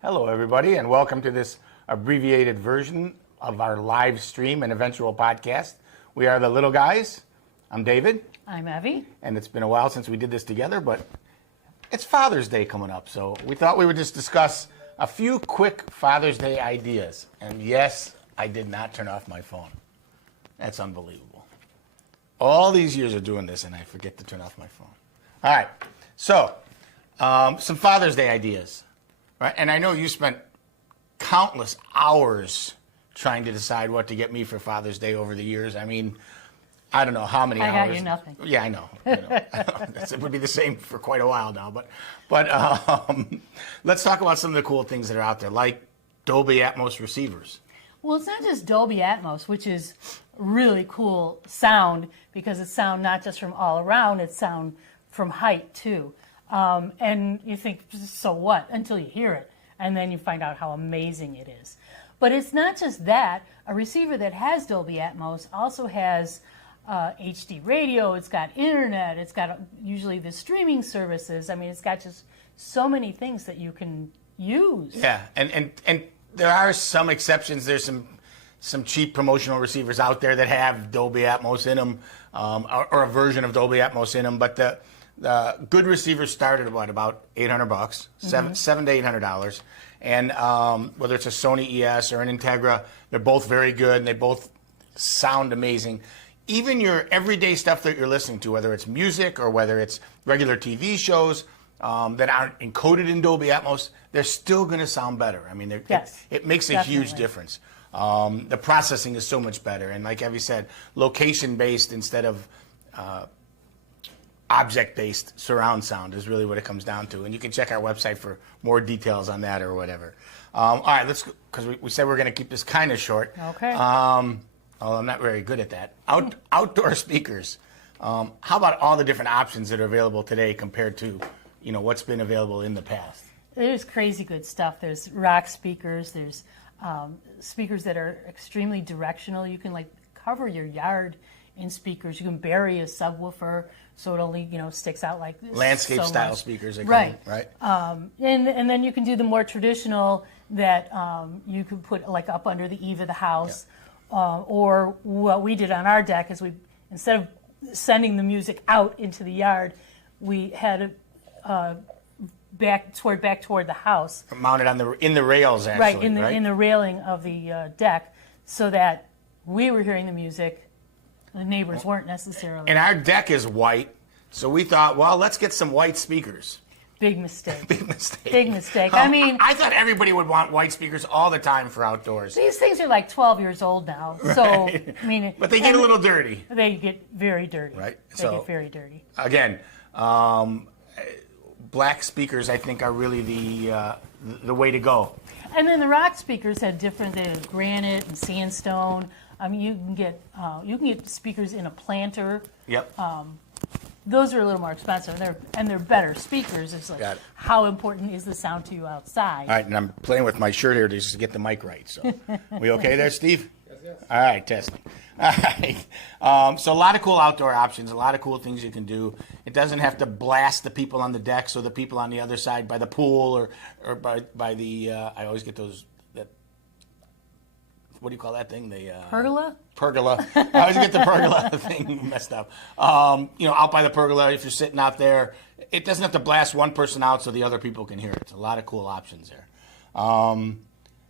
Hello, everybody, and welcome to this abbreviated version of our live stream and eventual podcast. We are the Little Guys. I'm David. I'm Evie. And it's been a while since we did this together, but it's Father's Day coming up, so we thought we would just discuss a few quick Father's Day ideas. And yes, I did not turn off my phone. That's unbelievable. All these years of doing this, and I forget to turn off my phone. All right, so some Father's Day ideas. Right, and I know you spent countless hours trying to decide what to get me for Father's Day over the years. I mean, I don't know how many hours. I got you nothing. Yeah, I know. It would be the same for quite a while now. But let's talk about some of the cool things that are out there, like Dolby Atmos receivers. Well, it's not just Dolby Atmos, which is really cool sound, because it's sound not just from all around, it's sound from height too. And you think, so what, until you hear it, and then you find out how amazing it is. But it's not just that. A receiver that has Dolby Atmos also has HD radio, it's got internet, it's got usually the streaming services. I mean, it's got just so many things that you can use. Yeah, and there are some exceptions. There's some cheap promotional receivers out there that have Dolby Atmos in them, or a version of Dolby Atmos in them, but the good receivers start at about $800, $700 to $800, and whether it's a Sony ES or an Integra, they're both very good and they both sound amazing. Even your everyday stuff that you're listening to, whether it's music or whether it's regular TV shows that aren't encoded in Dolby Atmos, they're still going to sound better. I mean, yes, it makes a huge difference. The processing is so much better, and like Evie said, location-based instead of object-based surround sound is really what it comes down to. And you can check our website for more details on that or whatever. All right, let's go, because we said we're going to keep this kind of short. Okay. I'm not very good at that. Outdoor speakers. How about all the different options that are available today compared to, what's been available in the past? There's crazy good stuff. There's rock speakers. There's speakers that are extremely directional. You can cover your yard in speakers. You can bury a subwoofer so it only sticks out like this. Landscape style speakers, they call them, right? And then you can do the more traditional that you could put up under the eave of the house. Yeah. Or what we did on our deck is instead of sending the music out into the yard, we had it back toward the house. Mounted in the rails, actually. Right, in the railing of the deck, so that we were hearing the music. The neighbors weren't necessarily. And our deck is white, so we thought, well, let's get some white speakers. Big mistake. Big mistake. Big mistake. I thought everybody would want white speakers all the time for outdoors. These things are 12 years old now, so right. But they get a little dirty. They get very dirty. Right. They get very dirty. Again, black speakers, I think, are really the way to go. And then the rock speakers had different. They had granite and sandstone. I mean, you can get speakers in a planter. Yep. Those are a little more expensive, and they're better speakers. It's how important is the sound to you outside? All right, and I'm playing with my shirt here just to get the mic right. So, we okay there, Steve? Yes. All right, testing. All right. So a lot of cool outdoor options, a lot of cool things you can do. It doesn't have to blast the people on the decks or the people on the other side by the pool or by the. I always get those. What do you call that thing? The pergola? Pergola. I always get the pergola thing messed up. Out by the pergola, if you're sitting out there, it doesn't have to blast one person out so the other people can hear it. It's a lot of cool options there.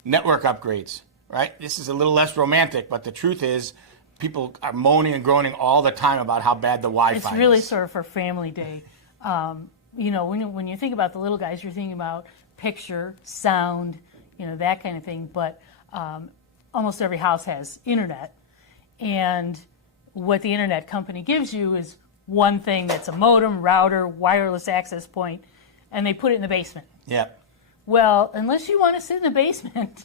Network upgrades, right? This is a little less romantic, but the truth is people are moaning and groaning all the time about how bad the Wi-Fi is. It's really sort of for family day. When you think about the little guys, you're thinking about picture, sound, that kind of thing, but almost every house has internet, and what the internet company gives you is one thing that's a modem, router, wireless access point, and they put it in the basement. Yeah. Well, unless you want to sit in the basement.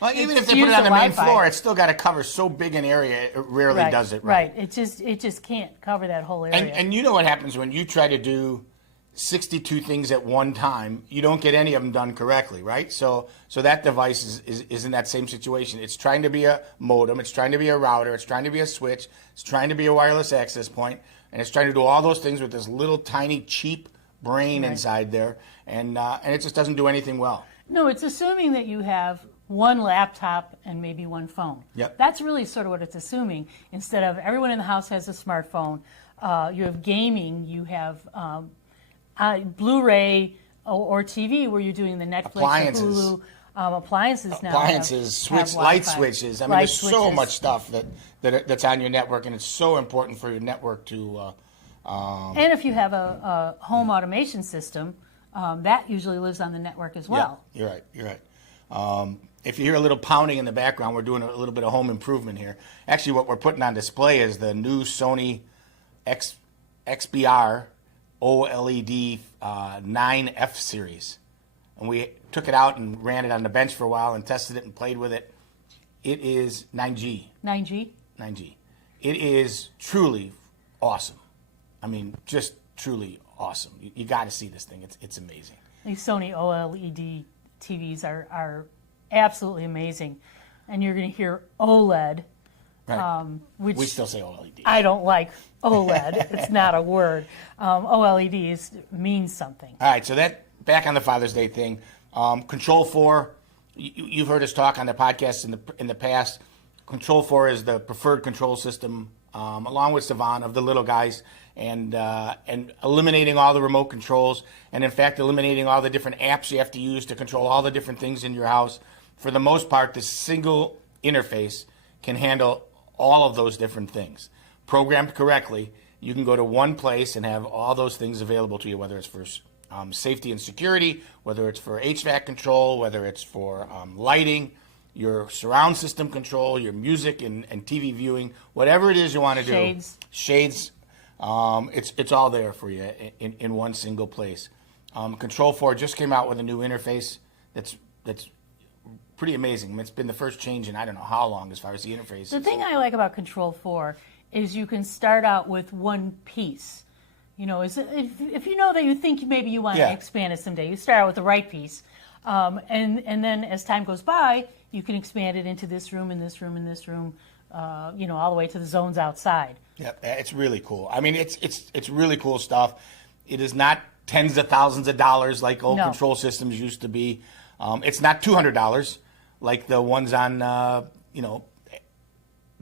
Well, even if they put it on the main floor, it's still got to cover so big an area, it rarely does it right. Right. It just can't cover that whole area. And you know what happens when you try to do 62 things at one time, you don't get any of them done correctly, right? So that device is in that same situation. It's trying to be a modem, it's trying to be a router, it's trying to be a switch, it's trying to be a wireless access point, and it's trying to do all those things with this little tiny cheap brain inside there, and it just doesn't do anything well. No, it's assuming that you have one laptop and maybe one phone. Yep. That's really sort of what it's assuming. Instead of everyone in the house has a smartphone, you have gaming, you have Blu-ray or TV where you're doing the Netflix Appliances. or Hulu. Appliances now. Appliances, have light Wi-Fi. switches. I mean, Light there's so switches. much stuff that's on your network, and it's so important for your network to. And if you have a home automation system, that usually lives on the network as well. Yeah, you're right. If you hear a little pounding in the background, we're doing a little bit of home improvement here. Actually, what we're putting on display is the new Sony XBR OLED 9F series. And we took it out and ran it on the bench for a while and tested it and played with it. It is 9G. 9G? 9G. It is truly awesome. I mean, just truly awesome. You got to see this thing. It's amazing. These Sony OLED TVs are absolutely amazing. And you're going to hear OLED, Right. which We still say OLED. I don't like OLED. It's not a word. OLED means something. All right, so that back on the Father's Day thing. Control 4, you've heard us talk on the podcast in the past. Control 4 is the preferred control system, along with Savant, of the little guys, and eliminating all the remote controls, and in fact eliminating all the different apps you have to use to control all the different things in your house. For the most part, this single interface can handle all of those different things. Programmed correctly, you can go to one place and have all those things available to you, whether it's for safety and security, whether it's for HVAC control, whether it's for lighting, your surround system control, your music and TV viewing, whatever it is you want to do. Shades. It's all there for you in one single place. Control 4 just came out with a new interface that's pretty amazing. It's been the first change in I don't know how long as far as the interface. The thing I like about Control 4 is you can start out with one piece. You know, if you know that you think maybe you want to expand it someday, you start out with the right piece. And then as time goes by, you can expand it into this room and this room and this room, all the way to the zones outside. Yeah, it's really cool. I mean, it's really cool stuff. It is not tens of thousands of dollars like old control systems used to be. It's not $200 like the ones on,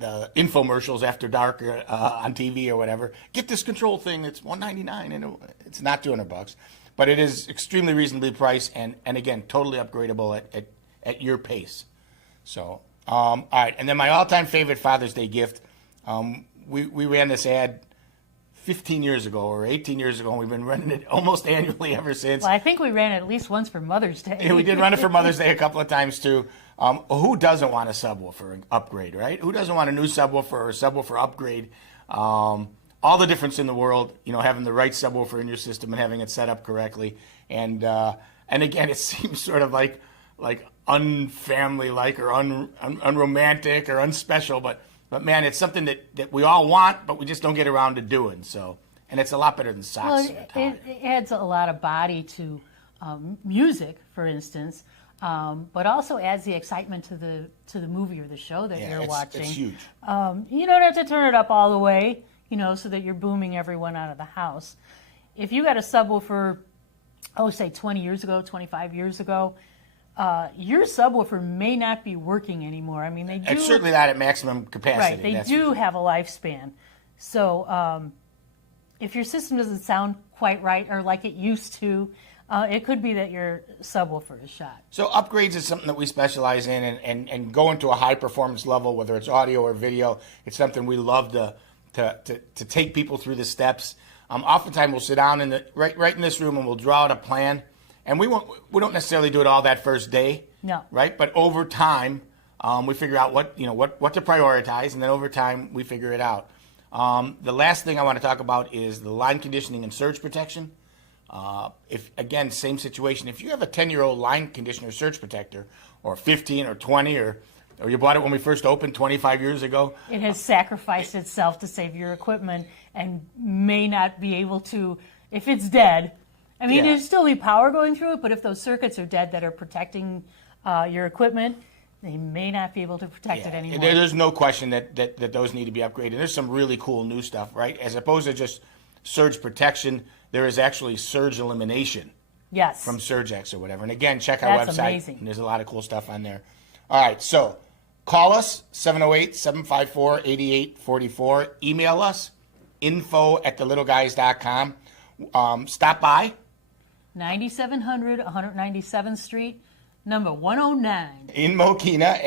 the infomercials after dark on TV or whatever. Get this control thing. It's $199 and it's not $200, but it is extremely reasonably priced and again totally upgradable at your pace. So all right, and then my all-time favorite Father's Day gift. We ran this ad 15 years ago or 18 years ago, and we've been running it almost annually ever since. Well, I think we ran it at least once for Mother's Day. Yeah, we did run it for Mother's Day a couple of times too. Who doesn't want a subwoofer upgrade, right? Who doesn't want a new subwoofer or a subwoofer upgrade? All the difference in the world, having the right subwoofer in your system and having it set up correctly. And again, it seems sort of like unfamily-like or unromantic or unspecial, but man, it's something that we all want, but we just don't get around to doing. So, and it's a lot better than socks. Well, it adds a lot of body to music, for instance, but also adds the excitement to the movie or the show that you're watching. It's huge. You don't have to turn it up all the way, so that you're booming everyone out of the house. If you got a subwoofer, say 20 years ago, 25 years ago, your subwoofer may not be working anymore. I mean, they do. It's certainly not at maximum capacity. Right, they do have a lifespan. So if your system doesn't sound quite right or like it used to, it could be that your subwoofer is shot. So upgrades is something that we specialize in, and going to a high performance level, whether it's audio or video, it's something we love to take people through the steps. Oftentimes we'll sit down right in this room and we'll draw out a plan. And we don't necessarily do it all that first day, no, right? But over time, we figure out what to prioritize, and then over time we figure it out. The last thing I want to talk about is the line conditioning and surge protection. If again, same situation. If you have a 10-year-old line conditioner surge protector, or 15 or 20, or you bought it when we first opened 25 years ago, it has sacrificed itself to save your equipment and may not be able to if it's dead. I mean, there'd still be power going through it, but if those circuits are dead that are protecting your equipment, they may not be able to protect it anymore. There's no question that those need to be upgraded. There's some really cool new stuff, right? As opposed to just surge protection, there is actually surge elimination, Yes. from Surgex or whatever. And again, check our That's website. amazing. And there's a lot of cool stuff on there. All right, so call us, 708-754-8844. Email us, info@thelittleguys.com. Stop by. 9700 197th Street, number 109. In Mokina,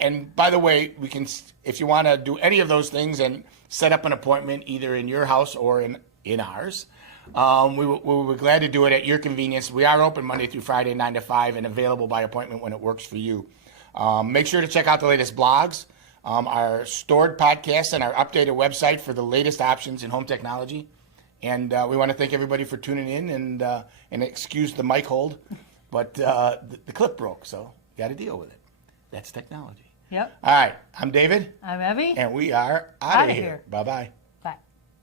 and by the way, we can, if you want to do any of those things and set up an appointment either in your house or in ours, we will be glad to do it at your convenience. We are open Monday through Friday, 9 to 5, and available by appointment when it works for you. Make sure to check out the latest blogs, our stored podcasts, and our updated website for the latest options in home technology. And we want to thank everybody for tuning in, and excuse the mic hold, but the clip broke, so got to deal with it. That's technology. Yep. All right, I'm David. I'm Evie. And we are out of here. Bye-bye.